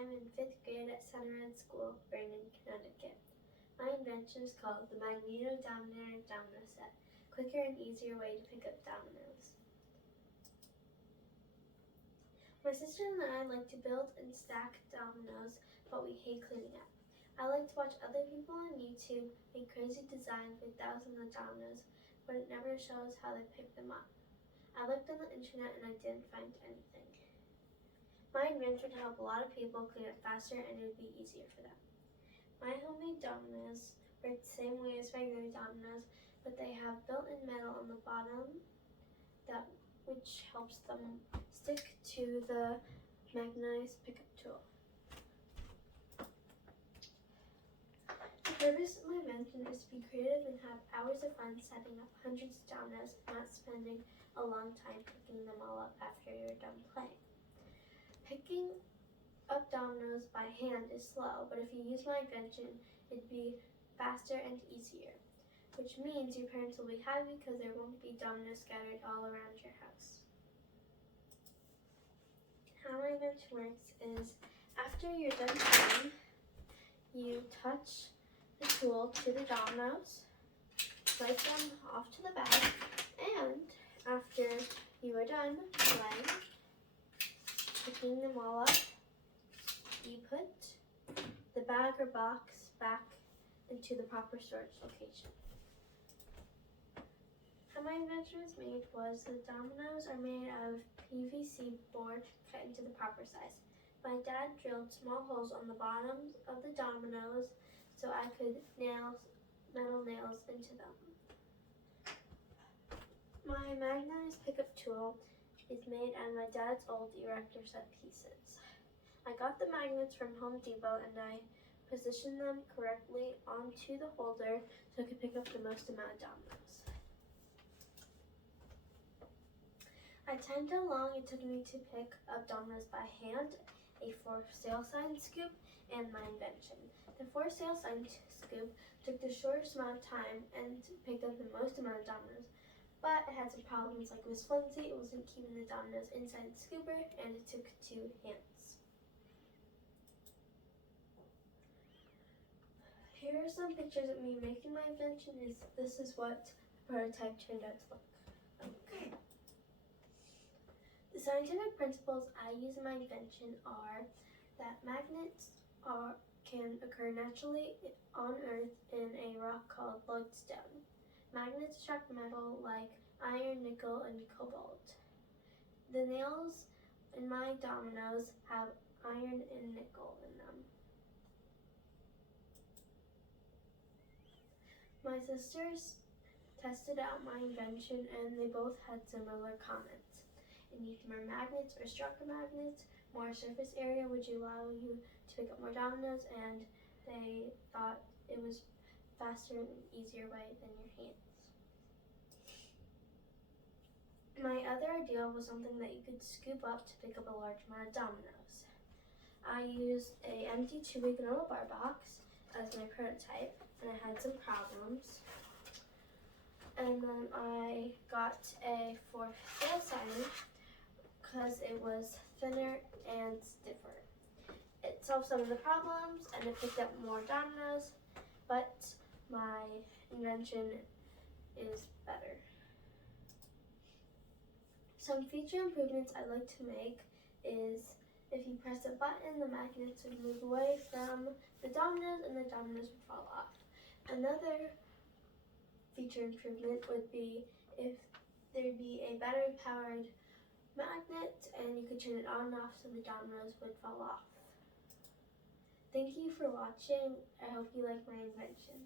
I'm in 5th grade at Centerhead School, Vernon, Connecticut. My invention is called the Magneto Dominator domino set, quicker and easier way to pick up dominoes. My sister and I like to build and stack dominoes, but we hate cleaning up. I like to watch other people on YouTube make crazy designs with thousands of dominoes, but it never shows how they pick them up. I looked on the internet and I didn't find anything. My invention would help a lot of people clean up faster and it would be easier for them. My homemade dominoes work the same way as regular dominoes, but they have built-in metal on the bottom which helps them stick to the magnetized pickup tool. The purpose of my invention is to be creative and have hours of fun setting up hundreds of dominoes and not spending a long time picking them all up after you're done playing. Picking up dominoes by hand is slow, but if you use my invention, it'd be faster and easier, which means your parents will be happy because there won't be dominoes scattered all around your house. How my invention works is after you're done playing, you touch the tool to the dominoes, wipe them off to the bag, and after you are done playing, picking them all up, you put the bag or box back into the proper storage location. How my invention was made was the dominoes are made out of PVC board cut into the proper size. My dad drilled small holes on the bottoms of the dominoes so I could nail metal nails into them. My magnetized pickup tool is made out of my dad's old erector set pieces. I got the magnets from Home Depot and I positioned them correctly onto the holder so I could pick up the most amount of dominoes. I timed how long it took me to pick up dominoes by hand, a for sale sign scoop, and my invention. The for sale sign scoop took the shortest amount of time and picked up the most amount of dominoes, but it had some problems like it was flimsy, it wasn't keeping the dominoes inside the scooper, and it took 2 hands. Here are some pictures of me making my invention. This is what the prototype turned out to look like. The scientific principles I use in my invention are that magnets can occur naturally on Earth in a rock called lodestone. Magnets attract metal like iron, nickel, and cobalt. The nails in my dominoes have iron and nickel in them. My sisters tested out my invention and they both had similar comments. It needs more magnets or stronger magnets, more surface area would allow you to pick up more dominoes, and they thought it was faster and easier way than your hands. My other idea was something that you could scoop up to pick up a large amount of dominoes. I used an empty 2-week granola bar box as my prototype, and I had some problems. And then I got a for sale sign because it was thinner and stiffer. It solved some of the problems and it picked up more dominoes, but my invention is better. Some feature improvements I like to make is if you press a button, the magnets would move away from the dominoes and the dominoes would fall off. Another feature improvement would be if there'd be a battery powered magnet and you could turn it on and off so the dominoes would fall off. Thank you for watching. I hope you like my invention.